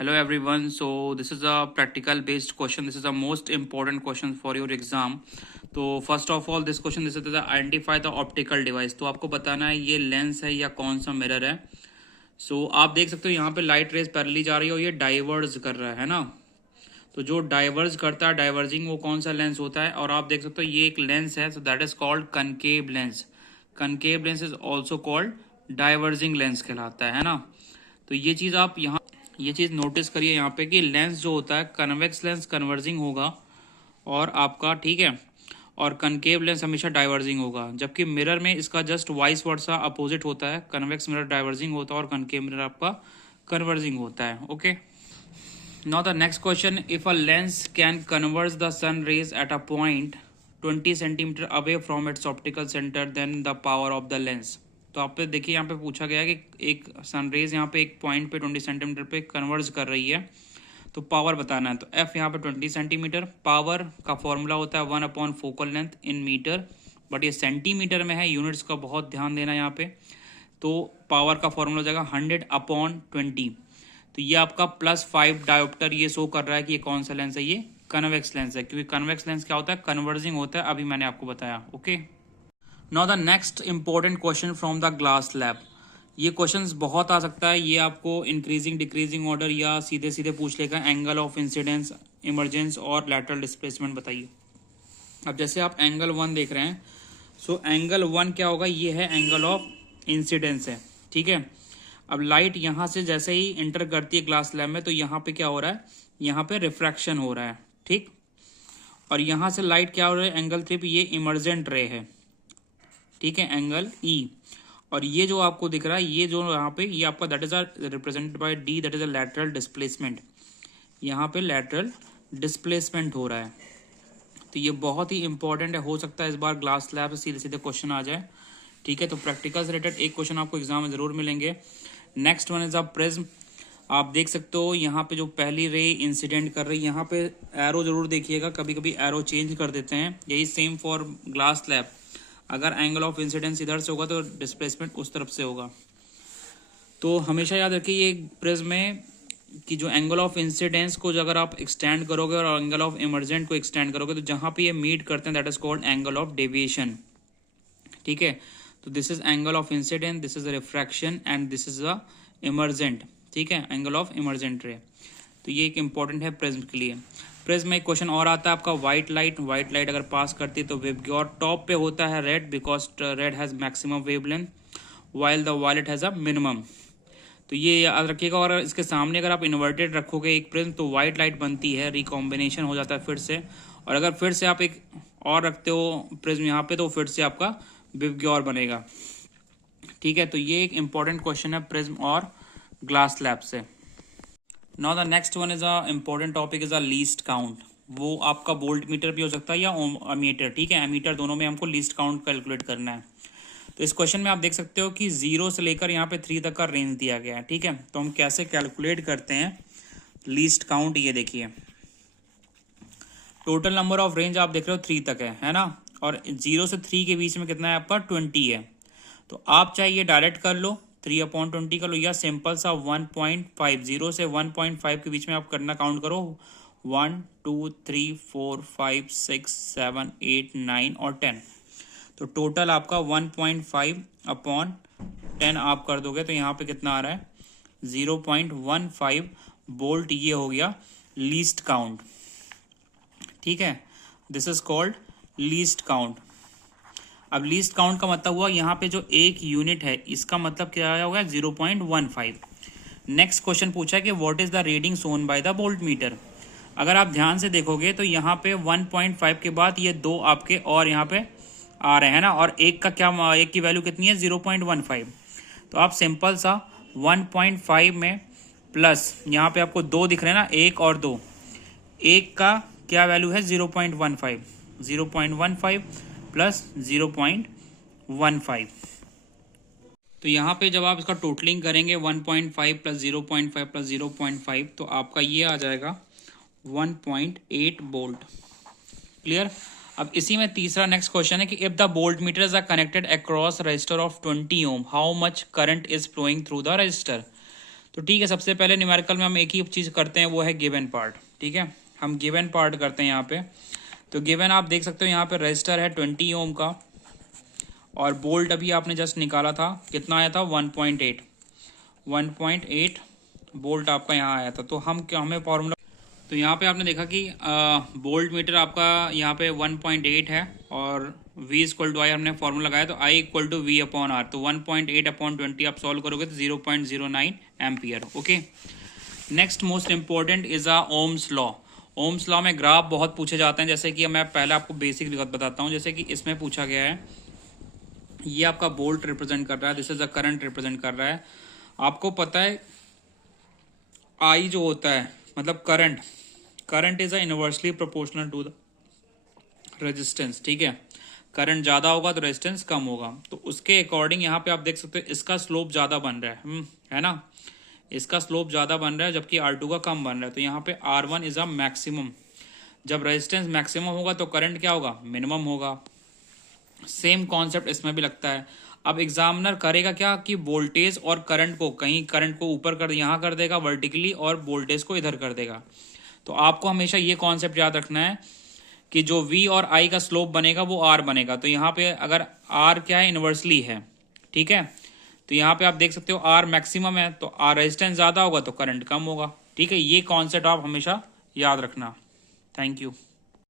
Hello everyone. So this is a practical based question. This is the most important question for your exam. तो first of all this question this is identify the optical device. तो आपको बताना है ये lens है या कौन सा मिरर है. सो आप देख सकते हो यहाँ पे लाइट रेज पैरेलली जा रही है और ये डाइवर्ज कर रहा है ना. तो जो डाइवर्ज करता है डाइवर्जिंग वो कौन सा लेंस होता है. और आप देख सकते हो ये एक लेंस है. So that is called concave lens. Concave lens is also called diverging lens कहलाता है ना. तो ये चीज़ आप यहाँ ये चीज़ नोटिस करिए यहाँ पे कि लेंस जो होता है कन्वेक्स लेंस कन्वर्जिंग होगा और आपका ठीक है, और कनकेव लेंस हमेशा डाइवर्जिंग होगा. जबकि मिरर में इसका जस्ट वाइस वर्सा अपोजिट होता है. कन्वेक्स मिरर डाइवर्जिंग होता है और कनकेव मिरर आपका कन्वर्जिंग होता है. Okay, now the next question. If a lens can converge the sun rays at a point 20 centimetre away from its optical centre then the power of the lens. तो आप पे देखिए यहाँ पे पूछा गया कि एक सनरेज यहाँ पे एक पॉइंट पे 20 सेंटीमीटर पे कन्वर्ज कर रही है, तो पावर बताना है. तो एफ यहाँ पे 20 सेंटीमीटर. पावर का फॉर्मूला होता है 1 upon focal length in metre, but ये सेंटीमीटर में है. यूनिट्स का बहुत ध्यान देना यहाँ पे. तो पावर का फॉर्मूला हो जाएगा 100 अपॉन 20. तो ये आपका +5 डायोप्टर ये शो कर रहा है कि ये कौन सा लेंस है. ये कन्वेक्स लेंस है, क्योंकि कन्वेक्स लेंस क्या होता है, कन्वर्जिंग होता है. अभी मैंने आपको बताया. Okay, now the next important question from the glass lab. ये क्वेश्चंस बहुत आ सकता है. ये आपको इंक्रीजिंग डिक्रीजिंग ऑर्डर या सीधे सीधे पूछ लेगा. एंगल ऑफ इंसिडेंस, इमरजेंस और लैटरल डिस्प्लेसमेंट बताइए. अब जैसे आप एंगल 1 देख रहे हैं, सो एंगल 1 क्या होगा, ये है एंगल ऑफ इंसिडेंस है. ठीक है. अब लाइट यहाँ से जैसे ही एंटर करती है ग्लास लैब में, तो यहाँ पे क्या हो रहा है, यहाँ पे रिफ्रैक्शन हो रहा है. ठीक. और यहाँ से लाइट क्या हो रहा है, एंगल 3 पे ये इमर्जेंट रे है. ठीक है, एंगल ई. और ये जो आपको दिख रहा है, ये जो यहाँ पे ये आपका that is represented by D, that is a lateral displacement. यहाँ पे लैटरल डिस्प्लेसमेंट हो रहा है. तो ये बहुत ही इंपॉर्टेंट है. हो सकता है इस बार ग्लास लैब से सीधे सीधे क्वेश्चन आ जाए. ठीक है. तो प्रैक्टिकल से रिलेटेड एक क्वेश्चन आपको एग्जाम में जरूर मिलेंगे. Next one is a prism. आप देख सकते हो यहाँ पे जो पहली रे इंसिडेंट कर रही है, यहाँ पे एरो जरूर देखिएगा. कभी कभी एरो चेंज कर देते हैं. यही सेम फॉर ग्लास लैब. अगर एंगल ऑफ इंसिडेंस इधर से होगा तो डिस्प्लेसमेंट उस तरफ से होगा. तो हमेशा याद रखिए ये प्रिज्म में कि जो एंगल ऑफ इंसिडेंस को जो अगर आप एक्सटेंड करोगे और एंगल ऑफ इमर्जेंट को एक्सटेंड करोगे, तो जहां पे ये मीट करते हैं that is called angle of deviation. ठीक है. तो this is angle of incident, this is refraction and this is a emergent. ठीक है, एंगल ऑफ इमर्जेंट रे. तो ये एक इंपॉर्टेंट है प्रिज्म के लिए. प्रिज्म में एक क्वेश्चन और आता है आपका, व्हाइट लाइट अगर पास करती है तो वेवगॉर टॉप पे होता है red, because red has maximum wavelength while the violet has a minimum. तो ये याद रखिएगा. और इसके सामने अगर आप इन्वर्टेड रखोगे एक प्रिज्म, तो व्हाइट लाइट बनती है, रिकॉम्बिनेशन हो जाता है फिर से. और अगर फिर से आप एक और रखते हो प्रिज्म यहाँ पे, तो फिर से आपका वेवगॉर बनेगा. ठीक है. तो ये एक इंपॉर्टेंट क्वेश्चन है प्रिज्म और ग्लास लैब से. Now the next one is a important topic is a least count. वो आपका वोल्ट मीटर भी हो सकता है या अमीटर. ठीक है, एमीटर दोनों में हमको लीस्ट काउंट कैलकुलेट करना है. तो इस क्वेश्चन में आप देख सकते हो कि 0 से लेकर यहाँ पे 3 तक का रेंज दिया गया है. ठीक है. तो हम कैसे कैलकुलेट करते हैं लीस्ट काउंट, ये देखिए. टोटल नंबर ऑफ रेंज आप देख रहे हो 3 तक है ना. और 0 से 3 के बीच में कितना है आपका, 20 है. तो आप चाहे ये डायरेक्ट कर लो, 3/20 कर लो, या सिंपल सा 1.5, 0 से 1.5 के बीच में आप करना काउंट करो. 1 2 3 4 5 6 7 8 9 और 10. तो टोटल आपका 1.5/10 आप कर दोगे तो यहाँ पे कितना आ रहा है, 0.15 वोल्ट. ये हो गया लीस्ट काउंट. ठीक है. This is called least count. अब लीस्ट काउंट का मतलब हुआ यहाँ पे जो एक यूनिट है इसका मतलब क्या आया होगा, 0.15. नेक्स्ट क्वेश्चन पूछा है कि what is the reading shown by the voltmeter. अगर आप ध्यान से देखोगे तो यहाँ पे 1.5 के बाद ये 2 आपके और यहाँ पे आ रहे हैं ना. और एक का क्या, एक की वैल्यू कितनी है, 0.15. तो आप सिंपल सा 1.5 में प्लस यहाँ पे आपको 2 दिख रहे हैं ना, 1 और 2. एक का क्या वैल्यू है, 0.15. 0.15 प्लस 0.15. तो यहाँ पे जब आप इसका टोटलिंग करेंगे 1.5 प्लस 0.5 प्लस 0.5, तो आपका ये आ जाएगा 1.8 वोल्ट. क्लियर. अब इसी में तीसरा नेक्स्ट क्वेश्चन है कि if the voltmeters are connected across resistor of 20 ohm, how much current is flowing through the resistor. तो ठीक है, सबसे पहले न्यूमेरिकल में हम एक ही चीज़ करते हैं, वो है गिवन पार्ट। ठीक है, हम गिवन पार्ट करते हैं यहाँ पे। तो गिवन आप देख सकते हो यहाँ पे रजिस्टर है 20 ओम का, और बोल्ट अभी आपने जस्ट निकाला था, कितना आया था 1.8 बोल्ट आपका यहाँ आया था। तो हमें फॉर्मूला, तो यहाँ पे आपने देखा कि बोल्ट मीटर आपका यहाँ पे 1.8 है, और v इक्वल टू आई हमने फॉर्मूला लगाया, तो i equal to V upon R. तो 1.8 अपॉन 20 आप सॉल्व करोगे तो 0.09 ampere. Okay, next most important is a Ohm's law. Ohm's law में ग्राफ बहुत पूछे जाते हैं, जैसे कि मैं पहले आपको बेसिक बताता हूँ। जैसे कि इसमें पूछा गया है, ये आपका बोल्ट रिप्रेजेंट कर रहा है, this is a current represent कर रहा है। आपको पता है आई जो होता है, मतलब current is a inversely proportional to the resistance. ठीक है, करंट ज़्यादा होगा तो रेजिस्टेंस कम होगा। तो उसके अकॉर्डिंग यहाँ पे आप देख सकते हो इसका स्लोप ज़्यादा बन रहा है ना, इसका स्लोप ज़्यादा बन रहा है, जबकि R2 का कम बन रहा है। तो यहाँ पे R1 इज अ मैक्सिमम। जब रेजिस्टेंस मैक्सिमम होगा तो करंट क्या होगा, मिनिमम होगा। सेम कॉन्सेप्ट इसमें भी लगता है। अब एग्जामिनर करेगा क्या कि वोल्टेज और करंट को, कहीं करंट को ऊपर कर यहाँ कर देगा वर्टिकली, और वोल्टेज को इधर कर देगा। तो आपको हमेशा ये कॉन्सेप्ट याद रखना है कि जो V और I का स्लोप बनेगा वो R बनेगा। तो यहाँ पे अगर R क्या है, इनवर्सली है। ठीक है, तो यहाँ पे आप देख सकते हो R मैक्सिमम है, तो R रेजिस्टेंस ज़्यादा होगा तो करंट कम होगा। ठीक है, ये कॉन्सेप्ट आप हमेशा याद रखना। Thank you.